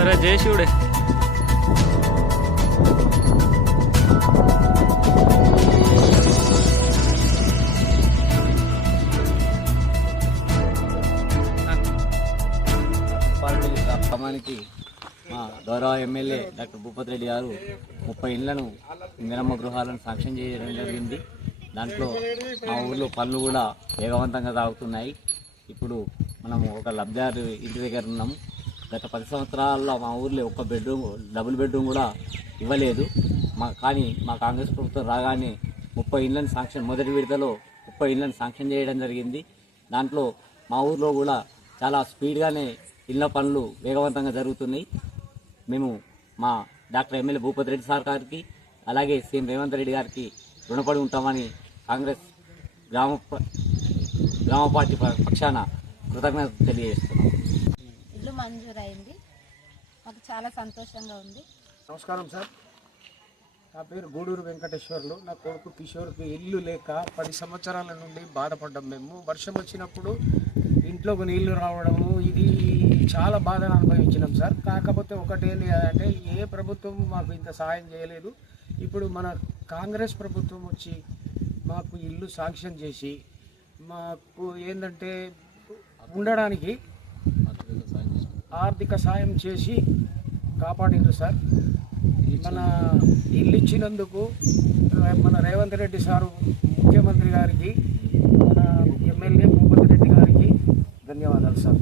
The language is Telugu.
సరే జయశివుడే. గ్రామానికి మా గౌరవ ఎమ్మెల్యే డాక్టర్ భూపతి రెడ్డి గారు ముప్పై ఇండ్లను ఇందిరమ్మ గృహాలను సాంక్షన్ చేయడం జరిగింది. దాంట్లో మా ఊర్లో పనులు కూడా వేగవంతంగా సాగుతున్నాయి ఇప్పుడు మనము ఒక లబ్ధిదారు ఇంటి దగ్గర ఉన్నాము. గత పది సంవత్సరాల్లో మా ఊర్లో ఒక్క బెడ్రూమ్ డబుల్ బెడ్రూమ్ కూడా ఇవ్వలేదు. మా కానీ మా కాంగ్రెస్ ప్రభుత్వం రాగానే ముప్పై ఇళ్ళని శాంక్షన్ మొదటి విడతలో ముప్పై ఇళ్ళని శాంక్షన్ చేయడం జరిగింది. దాంట్లో మా ఊర్లో కూడా చాలా స్పీడ్గానే ఇళ్ళ పనులు వేగవంతంగా జరుగుతున్నాయి. మేము మా doctor MLA Bhupathi Reddy sir గారికి అలాగే సీఎం రేవంత్ రెడ్డి గారికి రుణపడి ఉంటామని కాంగ్రెస్ గ్రామ గ్రామ పార్టీ పక్షాన కృతజ్ఞత తెలియజేస్తున్నాం. మంజూరైంది. మాకు చాలా సంతోషంగా ఉంది. నమస్కారం సార్. నా పేరు గూడూరు వెంకటేశ్వర్లు. నా కొడుకు కిషోర్కి ఇల్లు లేక పది సంవత్సరాల నుండి బాధపడ్డాం మేము. వర్షం వచ్చినప్పుడు ఇంట్లోకి నీళ్ళు రావడము ఇది చాలా బాధను అనుభవించినాం సార్. కాకపోతే ఒకటేంటి అంటే ఏ ప్రభుత్వం మాకు ఇంత సహాయం చేయలేదు. ఇప్పుడు మన కాంగ్రెస్ ప్రభుత్వం వచ్చి మాకు ఇల్లు శాంక్షన్ చేసి మాకు ఏంటంటే ఉండడానికి ఆర్థిక సాయం చేసి కాపాడిండ్రు సార్. మన ఇల్లు ఇచ్చినందుకు మన రేవంత్ రెడ్డి సారు ముఖ్యమంత్రి గారికి మన ఎమ్మెల్యే భూపతి రెడ్డి గారికి ధన్యవాదాలు సార్.